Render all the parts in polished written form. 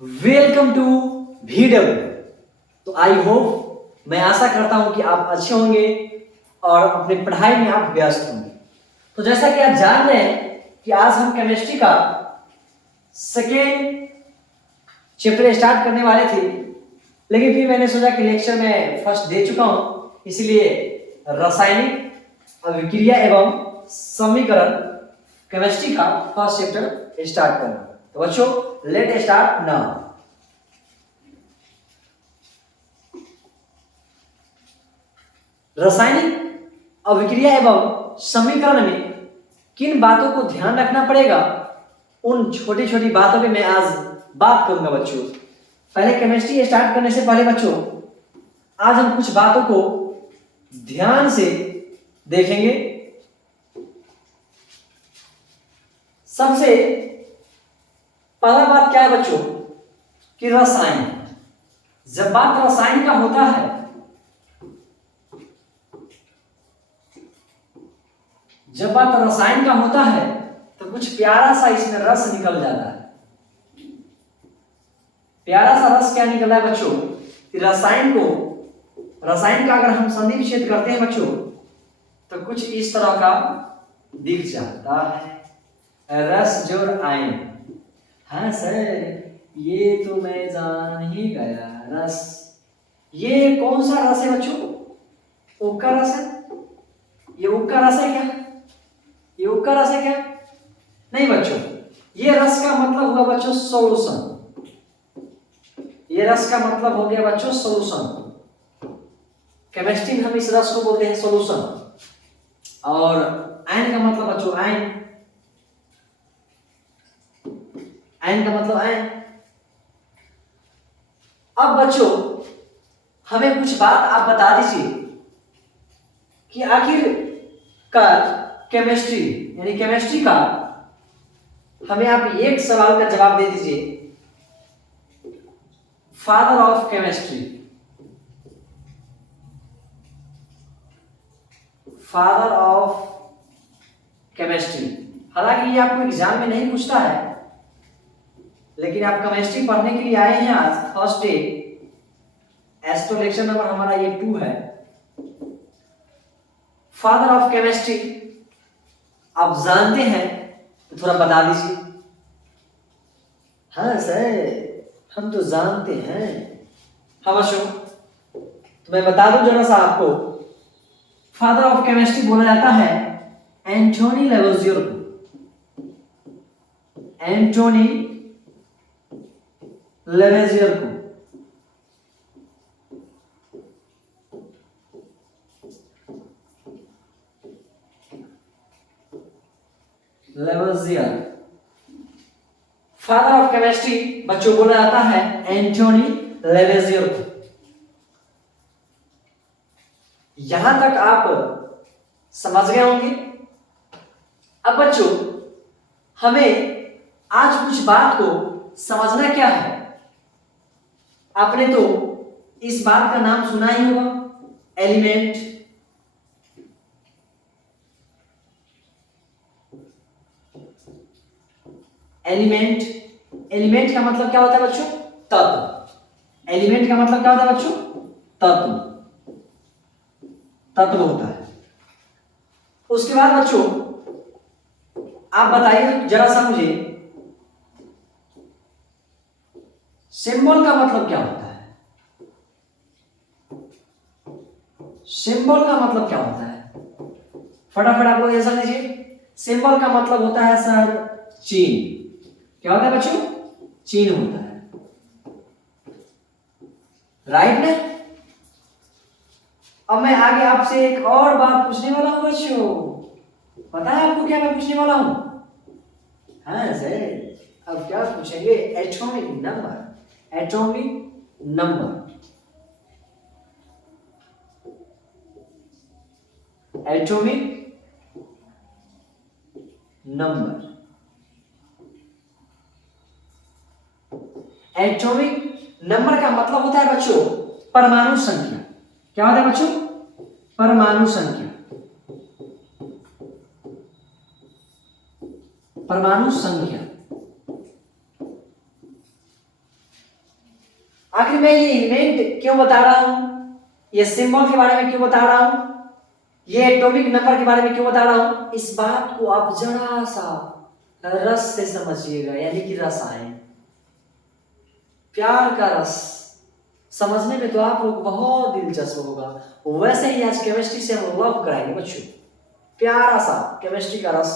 Welcome to VW। तो I hope, मैं आशा करता हूं कि आप अच्छे होंगे और अपनी पढ़ाई में आप व्यस्त होंगे। तो जैसा कि आप जान रहे हैं कि आज हम केमिस्ट्री का सेकेंड चैप्टर स्टार्ट करने वाले थे, लेकिन फिर मैंने सोचा कि लेक्चर में फर्स्ट दे चुका हूं, इसलिए रासायनिक अभिक्रिया एवं समीकरण केमिस्ट्री का फर्स्ट चैप्टर स्टार्ट करना। तो बच्चों, लेट स्टार्ट नाउ। रासायनिक अभिक्रिया एवं समीकरण में किन बातों को ध्यान रखना पड़ेगा, उन छोटी छोटी बातों पे मैं आज बात करूंगा बच्चों। पहले केमिस्ट्री स्टार्ट करने से पहले बच्चों, आज हम कुछ बातों को ध्यान से देखेंगे। सबसे पहला बात क्या है बच्चों कि रसायन। जब बात रसायन का होता है, जब बात रसायन का होता है तो कुछ प्यारा सा इसमें रस निकल जाता है। प्यारा सा रस क्या निकला है बच्चों कि रसायन का अगर हम संधिविच्छेद करते हैं बच्चों तो कुछ इस तरह का दिख जाता है, रस जोड़ आयन। हाँ सर, ये तो मैं जान ही गया। रस, ये कौन सा रस है बच्चों? ओक का रस है। ये ओक का रस है क्या? ये ओक का रस है क्या? नहीं बच्चों, ये रस का मतलब हुआ बच्चों सोल्यूशन। ये रस का मतलब हो गया बच्चों सोल्यूशन। केमिस्ट्री में हम इस रस को बोलते हैं सोल्यूशन। और आयन का मतलब बच्चों आयन। आयन का मतलब आयन। अब बच्चों, हमें कुछ बात आप बता दीजिए कि आखिर का केमिस्ट्री यानी केमिस्ट्री का हमें आप एक सवाल का जवाब दे दीजिए। Father of chemistry, father of chemistry. हालांकि ये आपको एग्जाम में नहीं पूछता है, लेकिन आप केमिस्ट्री पढ़ने के लिए आए हैं आज first day. Astro lecture number हमारा ये 2 है। फादर ऑफ केमिस्ट्री आप जानते हैं तो थोड़ा बता दीजिए। हाँ सर, हम तो जानते हैं। हाँ बच्चों, तो मैं बता दूं जरा सा आपको। फादर ऑफ केमिस्ट्री बोला जाता है एंटोनी लेवोजियर को। एंटोनी लेवेजियर को। लेवोजियर फादर ऑफ केमिस्ट्री बच्चों बोला जाता है एंटोनी लेवेजियर को। यहां तक आप समझ गए होंगे। अब बच्चों, हमें आज कुछ बात को समझना क्या है। आपने तो इस बात का नाम सुना ही होगा, एलिमेंट। एलिमेंट, एलिमेंट का मतलब क्या होता है बच्चों? तत्व। एलिमेंट का मतलब क्या होता है बच्चों? तत्व। तत्व होता है। उसके बाद बच्चों, आप बताइए जरा सा मुझे, सिंबल का मतलब क्या होता है? सिंबल का मतलब क्या होता है? फटाफट आप लोग आंसर दीजिए। सिंबल का मतलब होता है सर चिन्ह। क्या होता है बच्चों? चिन्ह होता है। राइट ना? अब मैं आगे आपसे एक और बात पूछने वाला हूं बच्चों। पता है आपको क्या मैं पूछने वाला हूं? हाँ सर, अब क्या पूछेंगे? Atomic number. Atomic number. Atomic number. Atomic number का मतलब होता है बच्चों परमाणु संख्या। क्या होता है बच्चों? परमाणु संख्या। परमाणु संख्या। आखिर मैं ये एलिमेंट क्यों बता रहा हूं, ये सिंबल के बारे में क्यों बता रहा हूं, ये एटॉमिक नंबर के बारे में क्यों बता रहा हूं, इस बात को आप जरा सा रस से समझिएगा, यानी कि रसायन, प्यार का रस समझने में तो आप लोग बहुत दिलचस्प होगा। वैसे ही आज केमिस्ट्री से हम लव कराएंगे बच्चों, प्यारा सा केमिस्ट्री का रस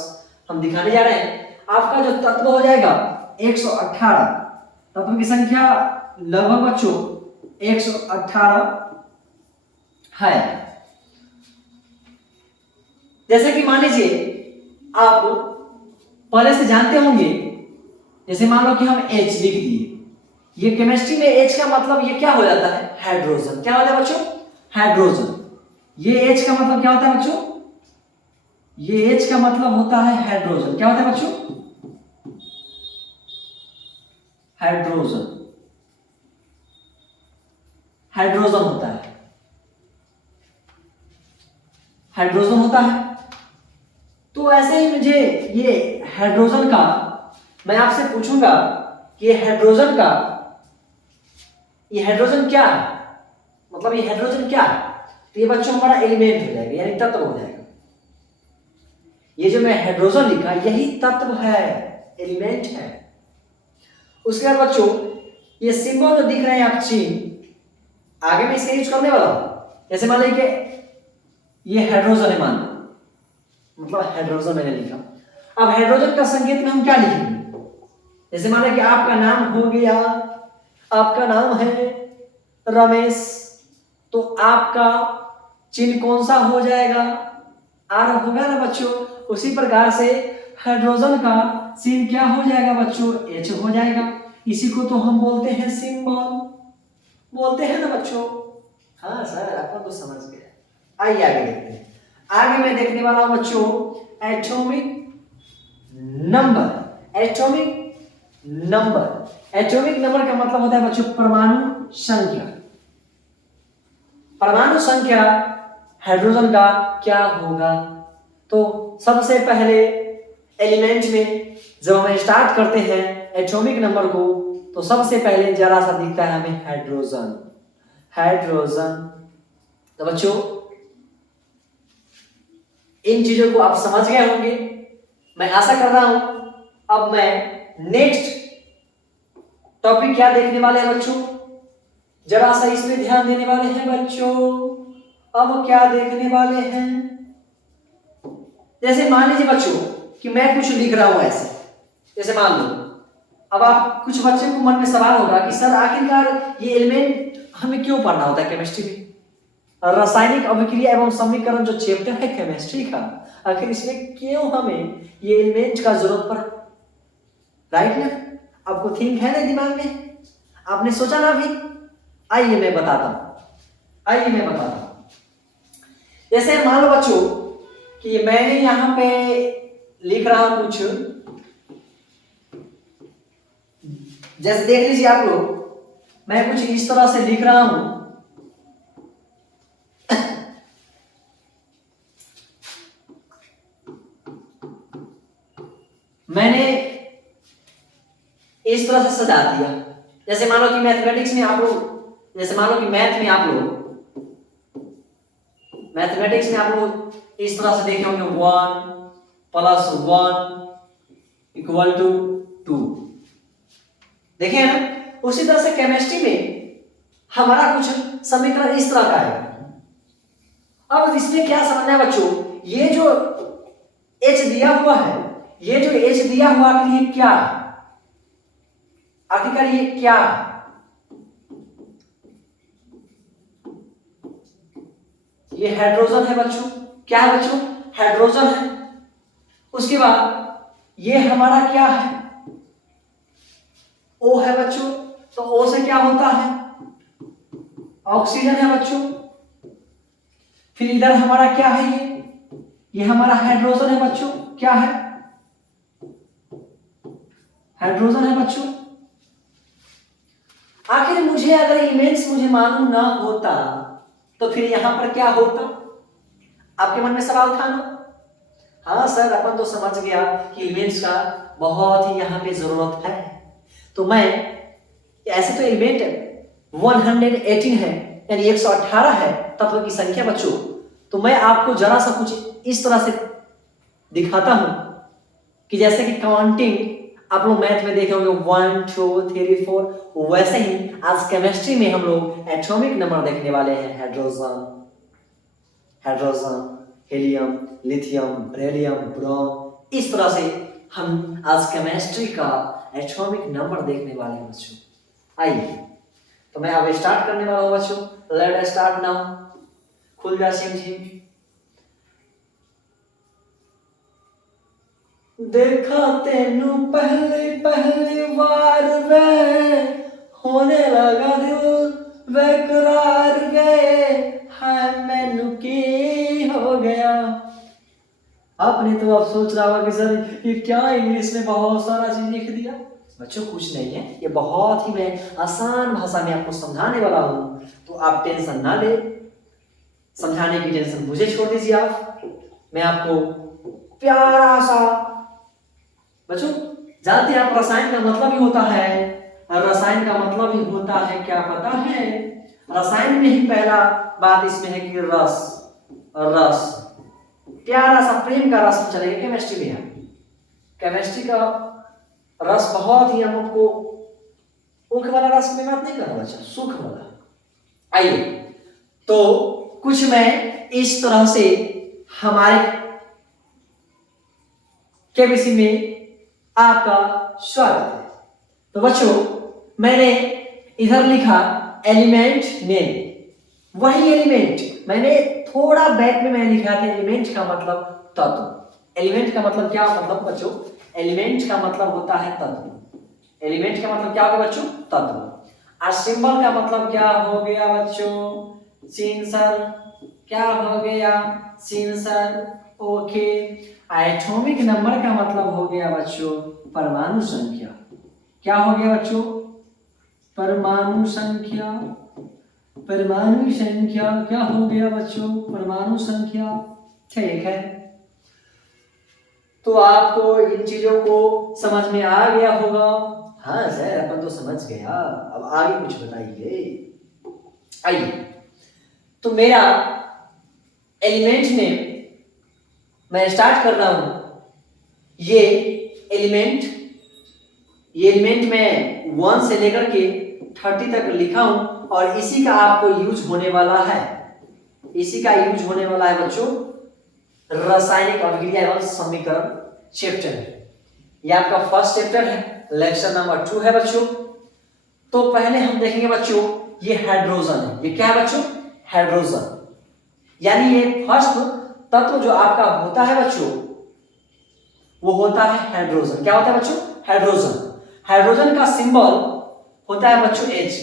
हम दिखाने जा रहे हैं। आपका जो तत्व हो जाएगा 118, तत्व की संख्या लगभग बच्चों 118 है। जैसे कि मान लीजिए आप पहले से जानते होंगे, जैसे मान लो कि हम H लिख दिए, ये केमिस्ट्री में H का मतलब ये क्या हो जाता है, हाइड्रोजन। क्या होता है बच्चों, हाइड्रोजन। ये H का मतलब क्या होता है बच्चों, ये H का मतलब होता है हाइड्रोजन। क्या होता है बच्चों, हाइड्रोजन, हाइड्रोजन होता है, हाइड्रोजन होता है। तो ऐसे ही मुझे ये हाइड्रोजन का, मैं आपसे पूछूंगा कि ये हाइड्रोजन का, ये हाइड्रोजन क्या है, मतलब ये हाइड्रोजन क्या है, तो ये बच्चों हमारा एलिमेंट हो जाएगा, यानी तत्व हो जाएगा। ये जो मैं हाइड्रोजन लिखा यही तत्व है, एलिमेंट है। उसके बाद बच्चों ये सिंबल जो दिख रहे हैं आप चिन्ह, आगे में इसका यूज करने वाला हूं। जैसे मान लीजिए ये हाइड्रोजन है, मान लो, मतलब हाइड्रोजन मैंने लिखा। अब हाइड्रोजन का संकेत में हम क्या लिखेंगे, जैसे मान लीजिए कि आपका नाम हो गया, आपका नाम है रमेश, तो आपका चिन्ह कौन सा हो जाएगा, आर होगा ना बच्चों। उसी प्रकार से हाइड्रोजन का चिन्ह क्या हो जाएगा बच्चों, H हो जाएगा। इसी को तो हम बोलते हैं सिंबल, बोलते हैं ना बच्चों। हाँ सर आपको तो समझ गया। आइए आगे देखते हैं। आगे मैं देखने वाला हूं बच्चों atomic number. Atomic number, atomic number का मतलब होता है बच्चों परमाणु संख्या। परमाणु संख्या हाइड्रोजन का क्या होगा, तो सबसे पहले एलिमेंट में जब हम स्टार्ट करते हैं एटॉमिक नंबर को, तो सबसे पहले जरा सा दिखता है हमें हाइड्रोजन, हाइड्रोजन। तो बच्चों इन चीजों को आप समझ गए होंगे, मैं आशा कर रहा हूं। अब मैं नेक्स्ट टॉपिक क्या देखने वाले हैं बच्चों, जरा सा इसमें ध्यान देने वाले हैं बच्चों। अब क्या देखने वाले हैं, जैसे मान लीजिए बच्चों कि मैं कुछ लिख रहा हूं ऐसे, जैसे मान लो अब आप कुछ बच्चे को मन में सवाल होगा कि सर आखिरकार ये एलिमेंट हमें क्यों पढ़ना होता है केमिस्ट्री में, रासायनिक अभिक्रिया एवं समीकरण जो चैप्टर है केमिस्ट्री का, आखिर इसमें क्यों हमें ये एलिमेंट का जरूरत पड़ा, राइट ना। आपको थिंक है ना दिमाग में, आपने सोचा ना अभी। आइए मैं बताता हूं, आइए मैं बताता हूं। जैसे मान लो बच्चों कि मैंने यहां पे लिख रहा हूं कुछ, जैसे देख लीजिए आप लोग, मैं कुछ इस तरह से लिख रहा हूं। मैंने इस तरह से सजा दिया। जैसे मान लो कि मैथमेटिक्स में आप लोग, जैसे मान लो कि मैथ में आप लोग, मैथमेटिक्स में आप लोग इस तरह से देखे होंगे 1 + 1 = 2, देखे हैं ना। उसी तरह से केमिस्ट्री में हमारा कुछ समीकरण इस तरह का है। अब इसमें क्या समझना है बच्चों, ये जो H दिया हुआ है, ये जो H दिया हुआ के लिए क्या है, आखिरकार ये क्या है, ये हाइड्रोजन है बच्चों। क्या है बच्चों, हाइड्रोजन है। उसके बाद ये हमारा क्या है, O है बच्चों। तो O से क्या होता है, ऑक्सीजन है बच्चों। फिर इधर हमारा क्या है, ये हमारा हाइड्रोजन है बच्चों। क्या है, हाइड्रोजन है बच्चों। आखिर मुझे अगर एलिमेंट्स मुझे मालूम ना होता तो फिर यहां पर क्या होता, आपके मन में सवाल था ना। हाँ सर अपन तो समझ गया कि एलिमेंट्स का बहुत ही यहां पे जरूरत है। तो मैं ऐसे तो एलिमेंट 118 है, यानी 118 है तत्व की संख्या बच्चों। तो मैं आपको जरा सा कुछ इस तरह से दिखाता हूं कि जैसे कि काउंटिंग आप लोग मैथ में देखे होंगे 1 2 3 4, वैसे ही आज केमिस्ट्री में हम लोग एटॉमिक नंबर देखने वाले हैं। हाइड्रोजन, हीलियम, लिथियम, बेरिलियम, ब्रोम, इस तरह से हम आज केमिस्ट्री का एटॉमिक नंबर देखने वाले हैं बच्चों। आइए तो मैं अब स्टार्ट करने वाला हूं बच्चों। Let start now. खुल जा सिंह जी। देखा तेनू पहली बार वे, होने लगा दिल बेकरार वे, हाय मैनू की हो गया। आपने तो अब सोच रहा होगा कि सर ये क्या इंग्लिश में बहुत सारा चीज लिख दिया। बच्चों कुछ नहीं है, ये बहुत ही मैं आसान भाषा में आपको समझाने वाला हूं, तो आप टेंशन ना ले। समझाने की टेंशन मुझे छोड़ दीजिए आप। मैं आपको प्यारा सा, बच्चों जानते हैं आप रसायन का मतलब ही होता है, रसायन का मतलब ही होता है क्या पता है? रसायन में ही पहला बात इसमें है कि रस, रस प्यारा सा प्रेम का रस चलेगा। केमिस्ट्री में है, केमिस्ट्री का रस बहुत ही हम आपको ऊख वाला रस में बात नहीं कर रहा बच्चा, सुख वाला। आइए तो कुछ मैं इस तरह से हमारे केमिस्ट्री में आपका स्वागत है। तो बच्चों मैंने इधर लिखा एलिमेंट नेम, वही एलिमेंट मैंने थोड़ा बैक में मैंने लिखा था एलिमेंट का मतलब तत्व। एलिमेंट का मतलब क्या मतलब बच्चों? एलिमेंट का मतलब होता है तत्व। एलिमेंट का मतलब क्या होगा बच्चों? तत्व। और सिंबल का मतलब क्या हो गया बच्चों? सिंसर। क्या हो गया? सिंसर। ओके। एटॉमिक नंबर का मतलब हो गया बच्चों परमाणु संख्या। क्या हो गया बच्चों? परमाणु संख्या। परमाणु संख्या क्या हो गया बच्चों? परमाणु संख्या। ठीक है, तो आपको इन चीजों को समझ में आ गया होगा। हाँ सर अपन तो समझ गया, अब आगे कुछ बताइए। आइए तो मेरा एलिमेंट नेम मैं स्टार्ट कर रहा हूं। ये एलिमेंट मैं 1 से लेकर के 30 तक लिखा हूं और इसी का आपको यूज होने वाला है। इसी का यूज होने वाला है बच्चों रासायनिक अभिक्रिया एवं समीकरण चैप्टर। ये आपका फर्स्ट चैप्टर है, लेक्चर नंबर 2 है बच्चों। तो पहले हम देखेंगे बच्चों ये हाइड्रोजन है। ये क्या है बच्चों? हाइड्रोजन। यानी ये फर्स्ट तत्व जो आपका होता है बच्चों वो होता है हाइड्रोजन। क्या होता है बच्चों? हाइड्रोजन। हाइड्रोजन का सिंबल होता है बच्चों H।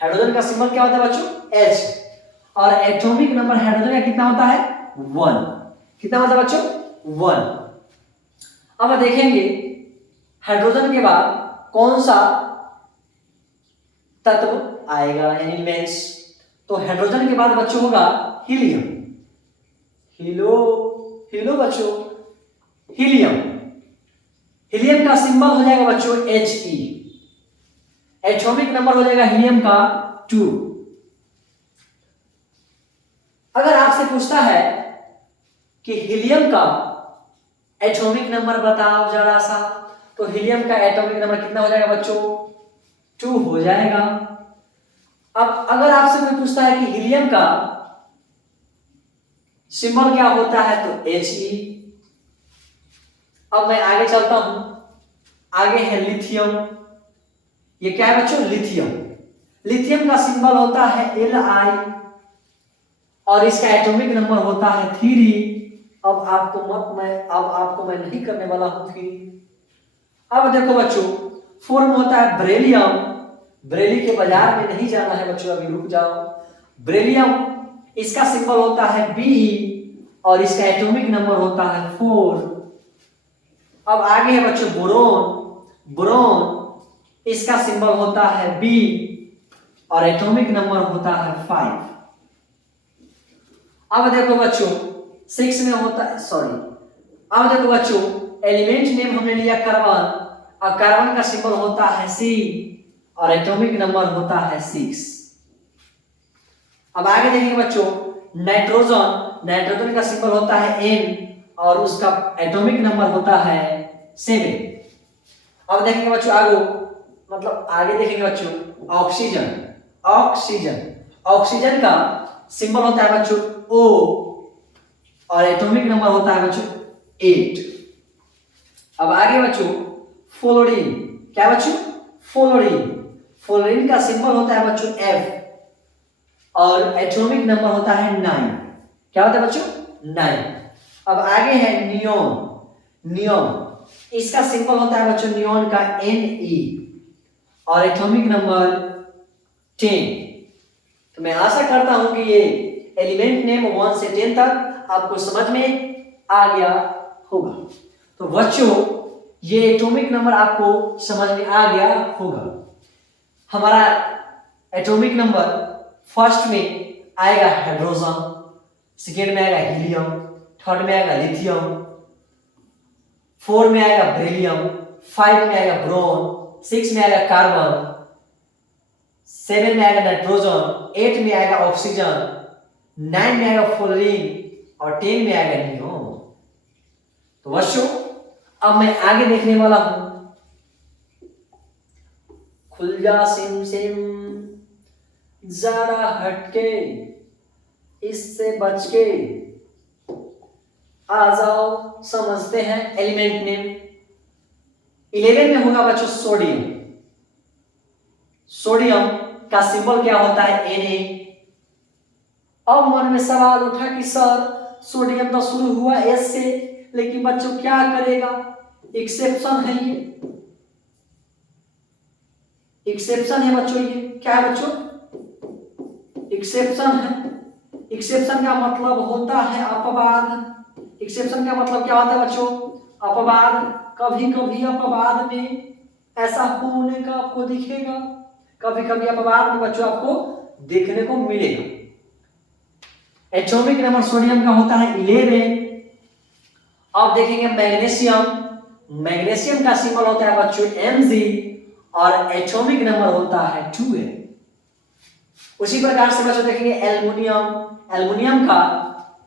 हाइड्रोजन का सिंबल क्या होता है बच्चों? H। और एटॉमिक नंबर हाइड्रोजन का कितना होता है? 1। कितना होता है बच्चों? 1। अब देखेंगे हाइड्रोजन के बाद कौन सा तत्व आएगा यानी एलिमेंट्स। तो हाइड्रोजन के बाद बच्चों होगा हीलियम। हीलो बच्चों, हीलियम। हीलियम का सिंबल हो जाएगा बच्चों He। एटॉमिक नंबर हो जाएगा हीलियम का 2। अगर आपसे पूछता है कि हीलियम का एटॉमिक नंबर बताओ जरा सा, तो हीलियम का एटॉमिक नंबर कितना हो जाएगा बच्चों? 2 हो जाएगा। अब अगर आपसे कोई पूछता है कि हीलियम का सिंबल क्या होता है, तो He। अब मैं आगे चलता हूं, आगे है लिथियम। ये क्या है बच्चों? लिथियम। लिथियम का सिंबल होता है Li और इसका एटॉमिक नंबर होता है 3। अब आपको मैं नहीं करने वाला हूं 3। अब देखो बच्चों 4 में होता है बेरिलियम। बेरिली के बाजार में नहीं जाना है बच्चों, अभी रुक जाओ। बेरिलियम इसका सिंबल होता है Be और इसका एटॉमिक नंबर होता है 4। अब आगे है बच्चों बोरोन। बोरोन इसका सिंबल होता है B और एटॉमिक नंबर होता है 5। अब देखो बच्चों 6 में होता है अब देखो बच्चों एलिमेंट नेम हमने लिया कार्बन और कार्बन का सिंबल होता है C और एटॉमिक नंबर होता है 6। अब आगे देखेंगे बच्चों, नाइट्रोजन, नाइट्रोजन का सिंबल होता है N और उसका एटॉमिक नंबर होता है 7। अब देखेंगे बच्चों आगे, मतलब आगे देखेंगे बच्चों, ऑक्सीजन, ऑक्सीजन, ऑक्सीजन का सिंबल होता है बच्चों O और एटॉमिक नंबर होता है बच्चों 8। अब आगे बच्चों, फ्लोरीन, क्या बच्चों, फ्लोरीन, फ्लोरीन का सिंबल होता है बच्चों F और एटॉमिक नंबर होता है 9। क्या होता है बच्चों, 9। अब आगे है नियोन, नियोन, इसका सिंबल होता है बच्चों नियोन का Ne और एटॉमिक नंबर 10। तो मैं आशा करता हूं कि ये एलिमेंट नेम 1 से 10 तक आपको समझ में आ गया होगा। तो बच्चों ये एटॉमिक नंबर आपको समझ में आ गया होगा। हमारा एटॉमिक नंबर फर्स्ट में आएगा हाइड्रोजन, सेकेंड में आएगा हीलियम, थर्ड में आएगा लिथियम, 4 में आएगा बेरिलियम, 5 में आएगा ब्रोन, 6 में आएगा कार्बन, 7 में आएगा नाइट्रोजन, 8 में आएगा ऑक्सीजन, 9 में आएगा फ्लोरीन और 10 में आएगा नियोन। तो बच्चों अब मैं आगे देखने वाला हूं, खुल जा सिम सिम जरा हटके, इससे बच के आ जाओ, समझते हैं एलिमेंट नेम। 11 में होगा बच्चों सोडियम, सोडियम का सिंबल क्या होता है Na। अब मन में सवाल उठा कि सर सोडियम तो शुरू हुआ S से, लेकिन बच्चों क्या करेगा, एक्सेप्शन है ये, एक्सेप्शन है बच्चों, ये क्या है बच्चों, एक्सेप्शन है। एक्सेप्शन का मतलब होता है अपवाद। एक्सेप्शन का मतलब क्या होता है बच्चों, अपवाद। कभी कभी अपवाद में ऐसा होने का आपको दिखेगा, कभी कभी अपवाद में बच्चों आपको देखने को मिलेगा। एटॉमिक नंबर सोडियम का होता है 11। अब देखेंगे मैग्नीशियम, मैग्नीशियम का सिंबल होता है बच्चों Mg और एटॉमिक नंबर होता है 12। उसी प्रकार से बच्चों देखेंगे एल्युमिनियम, एल्युमिनियम का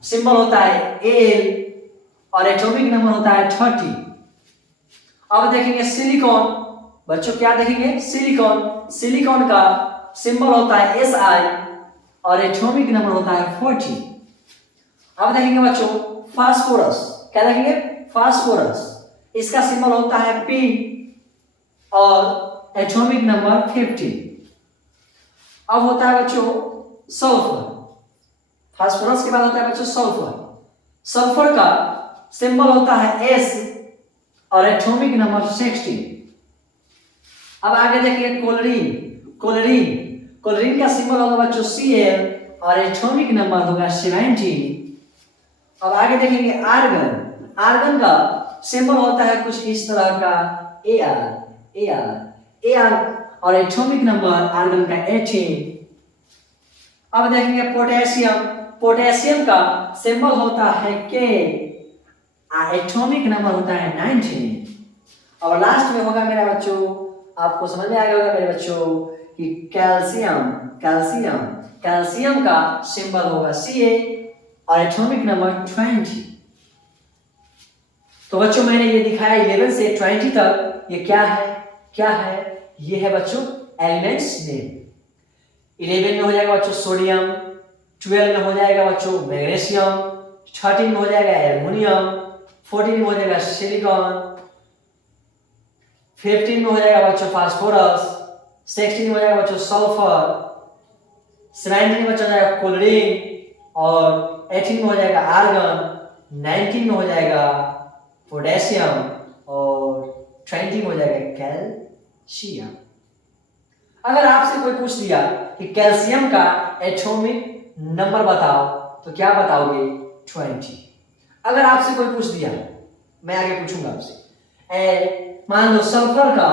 सिंबल होता है Al और एटॉमिक नंबर होता है 30। अब देखेंगे सिलिकॉन, बच्चों क्या देखेंगे, सिलिकॉन, सिलिकॉन का सिंबल होता है Si और एटॉमिक नंबर होता है 40। अब देखेंगे बच्चों फास्फोरस, क्या देखेंगे, फास्फोरस, इसका सिंबल होता है P और एटॉमिक नंबर 50। अब होता है बच्चों सल्फर, फास्फोरस के बाद होता है बच्चों सल्फर, सल्फर का सिंबल होता है S और एटॉमिक नंबर 60। अब आगे देखिए क्लोरीन, क्लोरीन, क्लोरीन का सिंबल होगा बच्चों Cl और एटॉमिक नंबर होगा 70। अब आगे देखेंगे आर्गन, आर्गन का सिंबल होता है कुछ इस तरह का Ar और एटॉमिक नंबर आर्गन का 18। अब देखेंगे पोटेशियम, पोटेशियम का सिंबल होता है K और एटॉमिक नंबर होता है 19। और लास्ट में होगा मेरा बच्चों, आपको समझ में आ गया होगा मेरे बच्चों कि कैल्शियम, कैल्शियम, कैल्शियम का सिंबल होगा Ca और एटॉमिक नंबर 20। तो बच्चों मैंने ये दिखाया 11 से 20 तक, ये क्या है, क्या है, ये है बच्चों एलिमेंट्स नेम। 11 में हो जाएगा बच्चों सोडियम, 12 में हो जाएगा बच्चों मैग्नीशियम, 13 में हो जाएगा एल्युमिनियम, 14 में हो जाएगा सिलिकॉन, 15 में हो जाएगा बच्चों फास्फोरस, 16 में हो जाएगा बच्चों सल्फर, 17 में बच्चों हो जाएगा क्लोरीन और 18 में हो जाएगा आर्गन, 19 में हो जाएगा पोटेशियम और 20 में हो जाएगा कैल्शियम। अगर आपसे कोई पूछ दिया कि कैल्शियम का एटॉमिक नंबर बताओ तो क्या बताओगे, 20। अगर आपसे कोई पूछ दिया, मैं आगे पूछूंगा आपसे, मान लो सल्फर का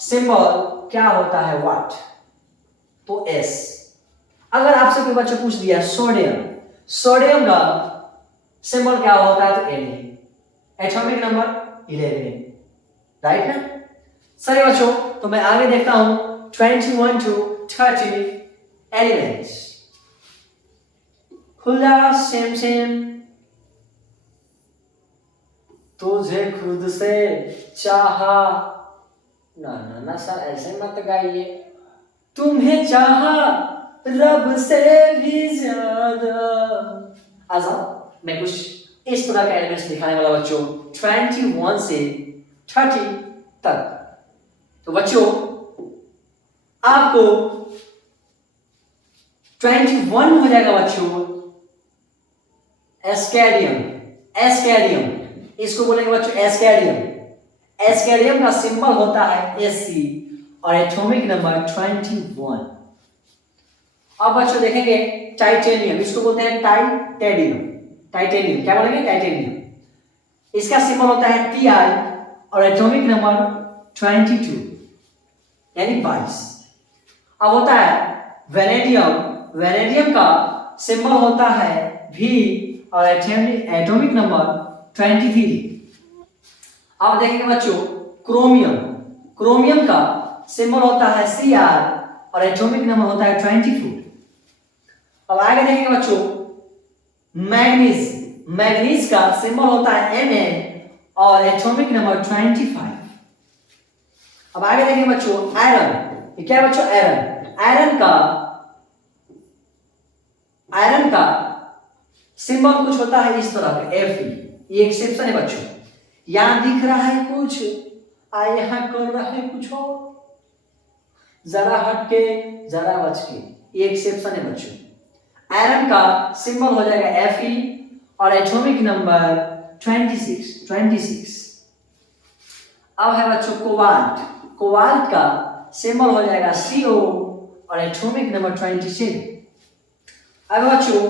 सिंबल क्या होता है, वाट, तो S। अगर आपसे कोई बच्चा पूछ दिया सोडियम, सोडियम का सिंबल क्या होता है, तो Na, एटॉमिक नंबर 11, राइट ना। सही बच्चों, तो मैं आगे देखता हूं 21 to 30 एलिमेंट्स। खुला सेम सेम, तुझे खुद से चाहा, ना ना ना सर ऐसे मत गाइए, तुम्हें चाहा रब से भी ज्यादा। आजा मैं कुछ इस तरह का एलिमेंट्स दिखाने वाला बच्चों 21 से 30 तक। तो बच्चों आपको 21 हो जाएगा बच्चों एस्केडियम, एस्केडियम इसको बोलेंगे बच्चों एस्केडियम। एस्केडियम का सिंबल होता है Sc और एटॉमिक नंबर 21। अब बच्चों देखेंगे टाइटेनियम, इसको बोलते हैं टाइटेनियम, टाइटेनियम क्या बोलेंगे टाइटेनियम। इसका सिंबल होता है Ti और एटॉमिक नंबर 22 यानी 22। अब होता है वेनेडियम, वेनेडियम का सिंबल होता है V और एटॉमिक नंबर 23। अब देखेंगे बच्चों क्रोमियम, क्रोमियम का सिंबल होता है Cr और एटॉमिक नंबर होता है 24। अब आगे देखेंगे बच्चों मैग्नीज, मैग्नीज का सिंबल होता है Mn और एटॉमिक नंबर 25। अब आगे देखेंगे बच्चों आयरन, ये क्या है बच्चों आयरन, आयरन का सिंबल कुछ होता है इस तरह का Fe, ये एक्सेप्शन है बच्चों। यहां दिख रहा है कुछ यहां कर रहा है कुछ और, जरा हट के जरा बच के, ये एक्सेप्शन है बच्चों। आयरन का सिंबल हो जाएगा Fe और एटॉमिक नंबर 26। अब है बच्चों कोबाल्ट, कोबाल्ट का सिंबल हो जाएगा Co और एटॉमिक नंबर 27। अब बच्चों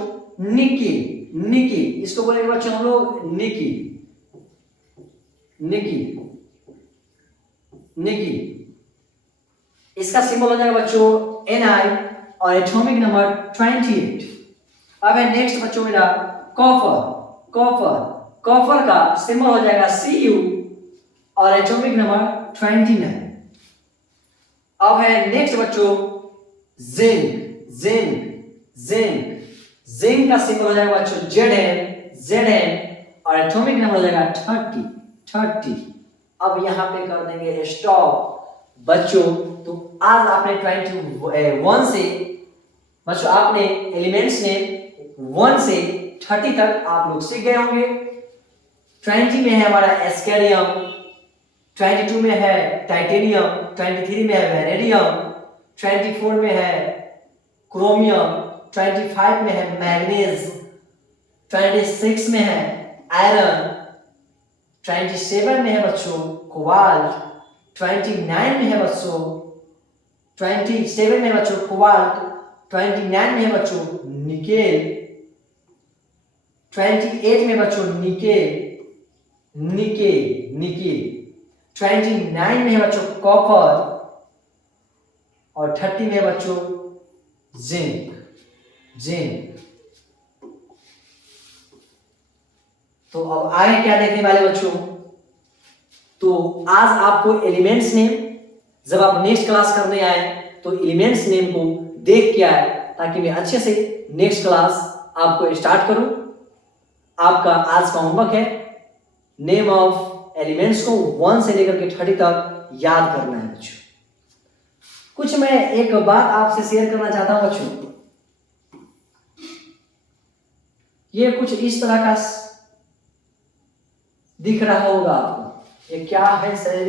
निकिल, निकिल इसको बोलेंगे बच्चों हम लोग निकिल, निकिल, निकिल इसका सिंबल हो जाएगा बच्चों Ni और एटॉमिक नंबर 28। अब है नेक्स्ट बच्चों मेरा कॉपर, कॉपर, कॉपर का सिंबल हो जाएगा Cu और एटॉमिक नंबर 29। अब है नेक्स्ट बच्चों जिंक, जिंक, जिंक, जिंक का सिंबल हो जाएगा बच्चों Zn और एटॉमिक नंबर हो जाएगा 30। अब यहाँ पे कर देंगे स्टॉप बच्चों। तो आज आपने 21 से बच्चों आपने एलिमेंट्स ने 1 से 30 तक आप लोग सीख गए होंगे। 20 में है हमारा एस्केडियम, 22 में है टाइटेनियम, 23 में है वेनेडियम, 24 में है क्रोमियम, 25 में है मैग्नीज, 26 में है आयरन, 27 में है बच्चों कोबाल्ट, 29 में है बच्चों 27 में है बच्चों कोबाल्ट, 29 में है बच्चों निकेल, 28 में बच्चों निकेल, निकेल, निकेल, 29 में है बच्चों कॉपर और 30 में है बच्चों जिंक, जिंक। तो अब आगे क्या देखने वाले बच्चों, तो आज आपको एलिमेंट्स नेम, जब आप नेक्स्ट क्लास करने आए तो एलिमेंट्स नेम को देख के आए ताकि मैं अच्छे से नेक्स्ट क्लास आपको स्टार्ट करूं। आपका आज का होमवर्क है नेम ऑफ एलिमेंट्स को 1 से लेकर के 30 तक याद करना है बच्चों। कुछ मैं एक बात आपसे शेयर करना चाहता हूं बच्चों, ये कुछ इस तरह का दिख रहा होगा आपको, ये क्या है सर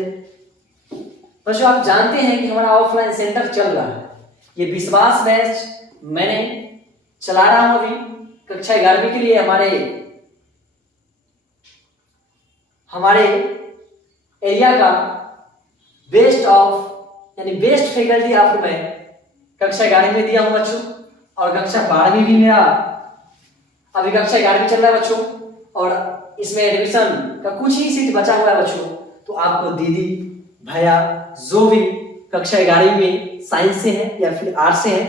बच्चों? आप जानते हैं कि हमारा ऑफलाइन सेंटर चल रहा है, ये विश्वास बैच मैंने चला रहा हूं अभी कक्षा 11वीं के लिए। हमारे एरिया का बेस्ट ऑफ यानी बेस्ट फैकल्टी आपको मैं कक्षा 11वीं में दिया हूं बच्चों, और कक्षा 12वीं भी मेरा अभी कक्षा 11वीं चल रहा है बच्चों, और इसमें एडमिशन का कुछ ही सीट बचा हुआ है बच्चों। तो आपको दीदी भैया जो भी कक्षा 11वीं में साइंस से है या फिर आर्ट्स से है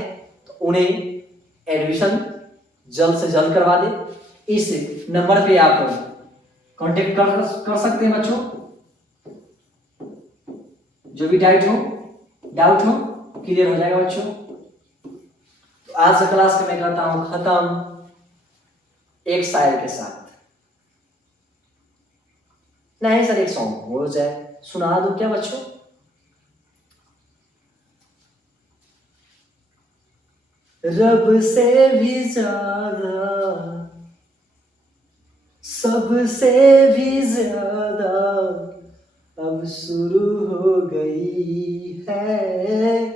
तो उन्हें एडमिशन जल्द से जल्द करवा दे। इस नंबर पे आप कांटेक्ट कर सकते हैं बच्चों, जो भी डाउट हो क्लियर हो जाएगा बच्चों। तो आज का क्लास का मैं करता हूं खत्म। एक शायर के साथ। नहीं सर, एक सॉन्ग हो जाए, सुना दो क्या बच्चों? रब से भी ज्यादा, सबसे भी ज्यादा अब शुरू हो गई है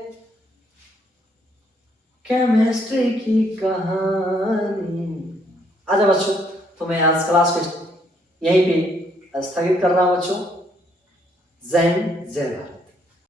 केमिस्ट्री की कहानी। आजा बच्चों, तो मैं आज क्लास को यहीं पे स्थगित कर रहा हूं बच्चों। जय हिंद, जय भारत।